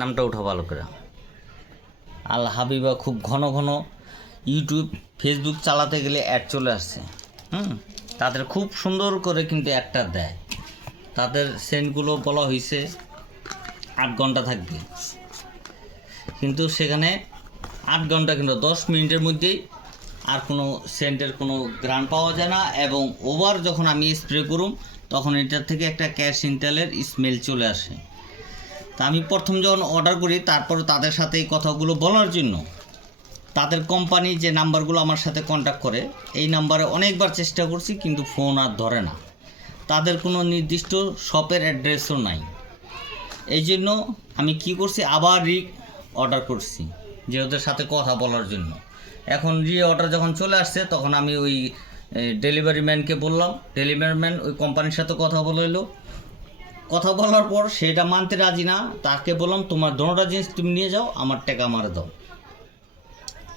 নামটা উঠা ভালো করে। আল হাবিবা খুব ঘন ঘন ইউটিউব ফেসবুক চালাতে গেলে অ্যাড চলে আসছে। তাদের খুব সুন্দর করে কিন্তু অ্যাডটা দেয়। তাদের সেন্টগুলো বলা হয়েছে 8 ঘন্টা থাকবে, কিন্তু সেখানে 8 ঘন্টা কিন্তু 10 মিনিটের মধ্যেই আর কোনো সেন্টের কোনো গ্রান পাওয়া যায় না, এবং ওভার যখন আমি স্প্রে করুম তখন এটার থেকে একটা ক্যারসিন তেলের স্মেল চলে আসে। তা আমি প্রথম যখন অর্ডার করি তারপরে তাদের সাথে এই কথাগুলো বলার জন্য তাদের কোম্পানি যে নাম্বারগুলো আমার সাথে কন্ট্যাক্ট করে এই নাম্বারে অনেকবার চেষ্টা করছি, কিন্তু ফোন আর ধরে না। তাদের কোনো নির্দিষ্ট শপের অ্যাড্রেসও নাই। এই জন্য আমি কি করছি, আবার অর্ডার করছি যে ওদের সাথে কথা বলার জন্য। এখন অর্ডার যখন চলে আসছে তখন আমি ওই ডেলিভারি ম্যানকে বললাম, ডেলিভারি ম্যান ওই কোম্পানির সাথে কথা বলাইলো। কথা বলার পর সেটা মানতে রাজি না। তাকে বললাম তোমার দোনোটা জিনিস তুমি নিয়ে যাও, আমার টাকা আমারে দাও।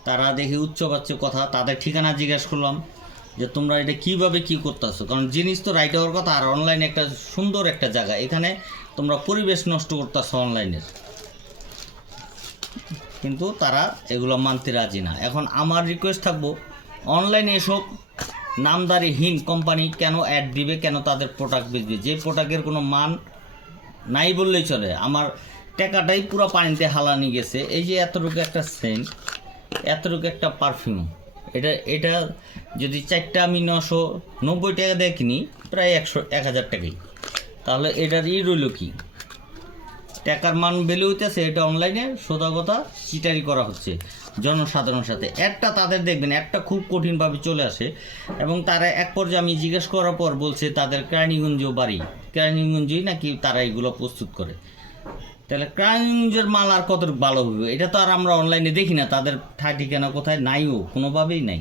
তারা দেখি উচ্চ পাচ্ছে কথা। তাদের ঠিকানা জিজ্ঞাসা করলাম যে তোমরা এটা কীভাবে কী করতেছো, কারণ জিনিস তো রাইট হওয়ার কথা। আর অনলাইনে একটা সুন্দর একটা জায়গা, এখানে তোমরা পরিবেশ নষ্ট করতেছো অনলাইনের। কিন্তু তারা এগুলো মানতে রাজি না। এখন আমার রিকোয়েস্ট থাকবো, অনলাইনে এসব নামদারিহীন কোম্পানি কেন অ্যাড দিবে, কেন তাদের প্রোডাক্ট বেচবে, যে প্রোডাক্টের কোনো মান নাই বললেই চলে। আমার টাকাটাই পুরো পানিতে হালানি গেছে। এই যে এতটুকু একটা সেন্ট, এতটুকু একটা পারফিউম, এটা যদি 4টা আমি 990 টাকা দিয়ে কিনি, প্রায় 1000 টাকাই, তাহলে এটার রইল কি? টাকার মান ভ্যালু হইতেছে। এটা অনলাইনে সোজা কথা চিটারি করা হচ্ছে জনসাধারণের সাথে। একটা তাদের দেখবেন একটা খুব কঠিনভাবে চলে আসে, এবং তারা এক পর্যায়ে আমি জিজ্ঞেস করার পর বলছে তাদের কেরানীগঞ্জ বাড়ি, কেরানীগঞ্জেই নাকি তারা এগুলো প্রস্তুত করে। তাহলে কেরানীগঞ্জের মাল আর কত ভালো হবে? এটা তো আর আমরা অনলাইনে দেখি না। তাদের ঠিকানা কোথায় নাইও, কোনোভাবেই নাই।